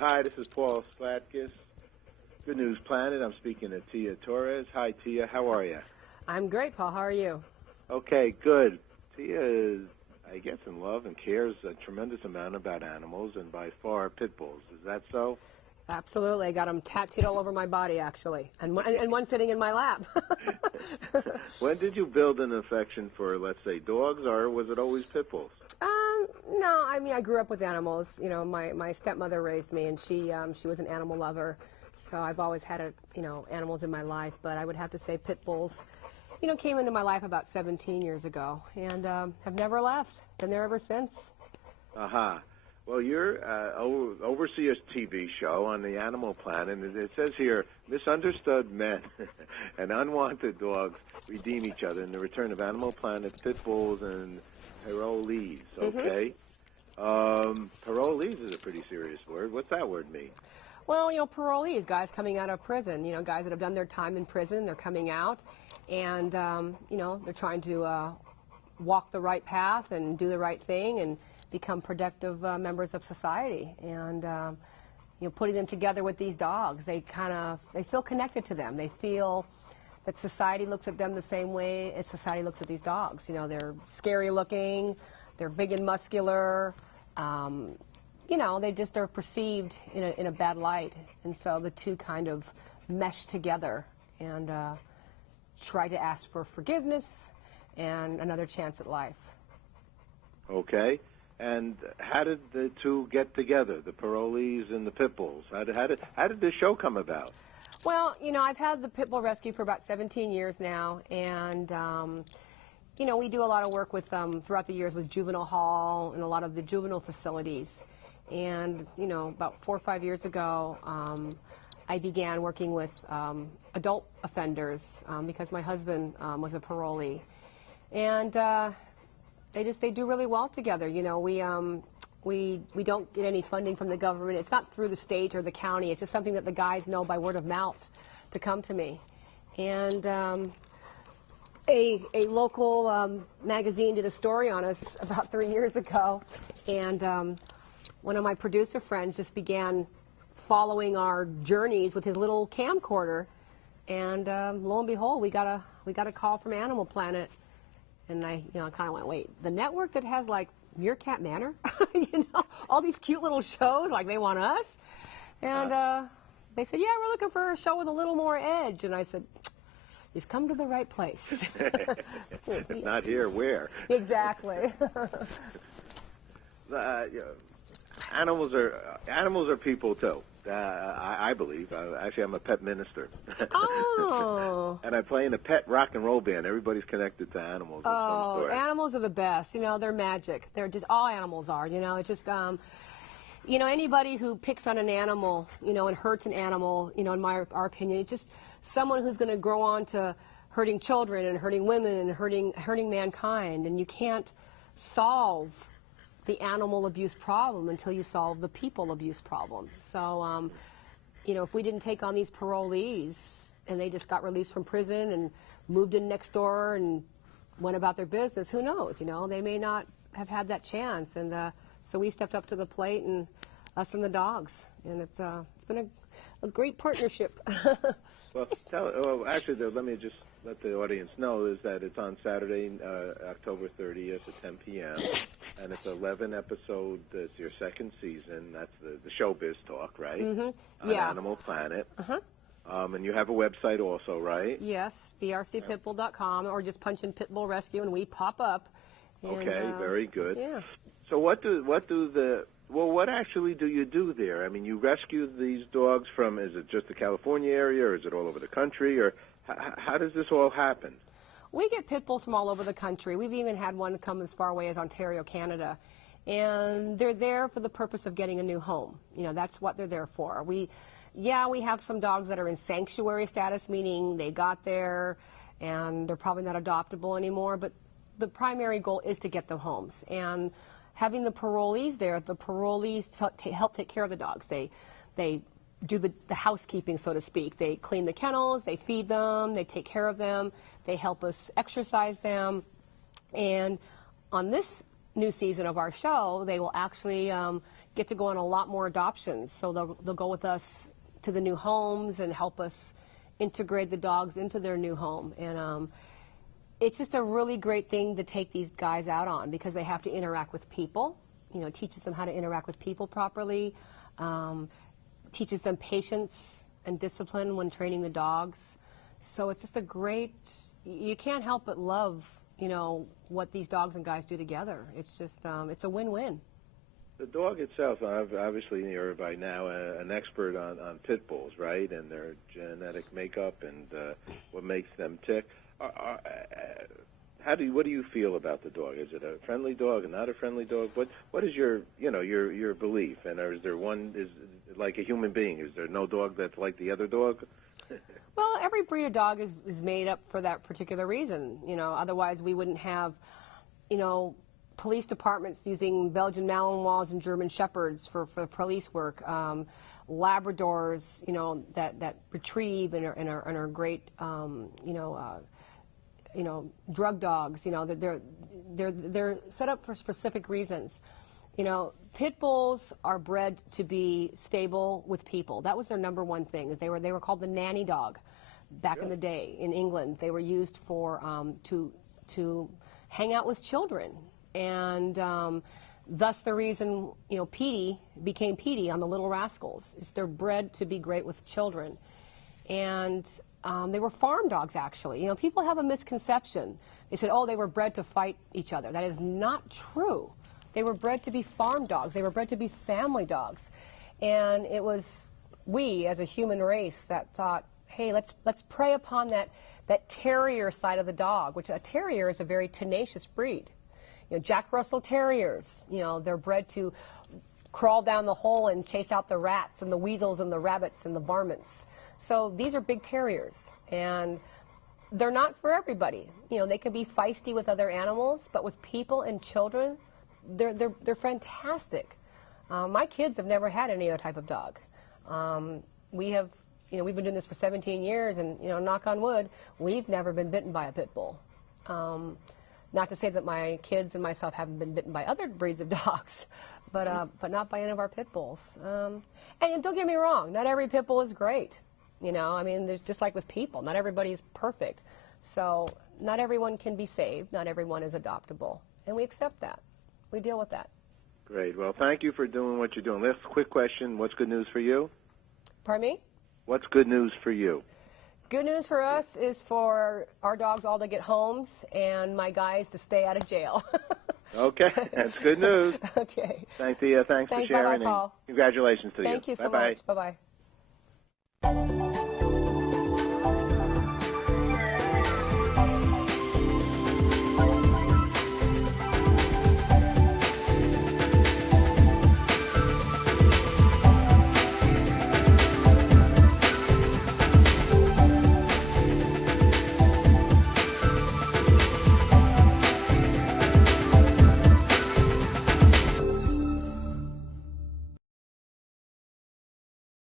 Hi, this is Paul Slatkus, Good News Planet. I'm speaking to Tia Torres. Hi, Tia. How are you? I'm great, Paul. How are you? Okay, good. Tia is, I guess, in love and cares a tremendous amount about animals, and by far pit bulls. Is that so? Absolutely. I got them tattooed all over my body, actually, and one sitting in my lap. When did you build an affection for, let's say, dogs, or was it always pit bulls? No, I mean, I grew up with animals. You know, my stepmother raised me, and she was an animal lover. So I've always had, animals in my life. But I would have to say pit bulls, came into my life about 17 years ago, and have never left. Been there ever since. Aha. Well, you're oversee a TV show on the Animal Planet, and it says here, misunderstood men and unwanted dogs redeem each other in the return of Animal Planet pit bulls and parolees, okay? Parolees is a pretty serious word. What's that word mean? Well, parolees, guys coming out of prison, guys that have done their time in prison, they're coming out, and, they're trying to walk the right path and do the right thing and become productive members of society. And, putting them together with these dogs, they feel connected to them. They feel that society looks at them the same way as society looks at these dogs. They're scary looking, they're big and muscular, they just are perceived in a bad light. And so the two kind of mesh together and try to ask for forgiveness and another chance at life. Okay. And how did the two get together, the parolees and the pit bulls? How did this show come about? Well, I've had the pit bull rescue for about 17 years now, and we do a lot of work with throughout the years with juvenile hall and a lot of the juvenile facilities. And about 4 or 5 years ago, I began working with adult offenders because my husband was a parolee, and they do really well together. We don't get any funding from the government. It's not through the state or the county. It's just something that the guys know by word of mouth to come to me. And a local magazine did a story on us about 3 years ago, and one of my producer friends just began following our journeys with his little camcorder, and lo and behold, we got a call from Animal Planet. And I kind of went, wait, the network that has like Meerkat Manor, all these cute little shows, like they want us? And they said, yeah, we're looking for a show with a little more edge. And I said, you've come to the right place. Not here, where? Exactly. Animals are people too. I believe. Actually, I'm a pet minister. Oh. And I play in a pet rock and roll band. Everybody's connected to animals. Oh, animals are the best. They're magic. They're just, all animals are. It's just, anybody who picks on an animal, and hurts an animal, in our opinion, it's just someone who's going to grow on to hurting children and hurting women and hurting mankind. And you can't solve the animal abuse problem until you solve the people abuse problem. So, if we didn't take on these parolees and they just got released from prison and moved in next door and went about their business, who knows? They may not have had that chance. And so we stepped up to the plate, and us and the dogs. And it's been a great partnership. Well, actually, let me just let the audience know is that it's on Saturday, October 30th at 10 p.m. And it's 11 episodes. It's your second season. That's the showbiz talk, right? Mm-hmm. On Animal Planet. Uh-huh. And you have a website also, right? Yes, brcpitbull.com, or just punch in Pitbull Rescue and we pop up. And, okay, very good. Yeah. So what actually do you do there? I mean, you rescue these dogs from, is it just the California area, or is it all over the country, or how does this all happen? We get pit bulls from all over the country. We've even had one come as far away as Ontario, Canada. And they're there for the purpose of getting a new home. That's what they're there for. We have some dogs that are in sanctuary status, meaning they got there and they're probably not adoptable anymore, but the primary goal is to get them homes. And having the parolees there, the parolees help take care of the dogs. They do the housekeeping, so to speak. They clean the kennels, they feed them, they take care of them, they help us exercise them. And on this new season of our show, they will actually get to go on a lot more adoptions. So they'll go with us to the new homes and help us integrate the dogs into their new home. And it's just a really great thing to take these guys out on, because they have to interact with people. You know, it teaches them how to interact with people properly, teaches them patience and discipline when training the dogs. So it's just a great, you can't help but love, you know, what these dogs and guys do together. It's just, it's a win-win. The dog itself, obviously you're by now an expert on pit bulls, right, and their genetic makeup and what makes them tick. What do you feel about the dog? Is it a friendly dog and not a friendly dog? What is your belief? And is there one is like a human being? Is there no dog that's like the other dog? Well, every breed of dog is made up for that particular reason. You know, otherwise we wouldn't have, you know, police departments using Belgian Malinois and German Shepherds for police work. Labradors, you know, that retrieve and are great, drug dogs. You know, they're set up for specific reasons. You know, pit bulls are bred to be stable with people. That was their number one thing. Is they were called the nanny dog back in the day in England. They were used for to hang out with children, and thus the reason, you know, Petey became Petey on the Little Rascals. Is they're bred to be great with children, and they were farm dogs, actually. You know, people have a misconception. They said, oh, they were bred to fight each other. That is not true. They were bred to be farm dogs. They were bred to be family dogs. And it was we, as a human race, that thought, hey, let's prey upon that terrier side of the dog, which a terrier is a very tenacious breed. You know, Jack Russell Terriers, you know, they're bred to crawl down the hole and chase out the rats and the weasels and the rabbits and the varmints. So these are big terriers, and they're not for everybody. You know, they can be feisty with other animals, but with people and children, they're fantastic. My kids have never had any other type of dog. We've been doing this for 17 years, and, you know, knock on wood, we've never been bitten by a pit bull. Not to say that my kids and myself haven't been bitten by other breeds of dogs, but not by any of our pit bulls. And don't get me wrong, not every pit bull is great. You know, I mean, there's just like with people, not everybody is perfect. So not everyone can be saved, not everyone is adoptable, and we accept that. We deal with that. Great. Well, thank you for doing what you're doing. Last quick question, what's good news for you? Pardon me? What's good news for you? Good news for us is for our dogs all to get homes and my guys to stay out of jail. Okay, that's good news. Okay. Thanks, Tia. Thanks for sharing. Bye-bye, Paul. And congratulations to you. Thank you so much. Bye-bye.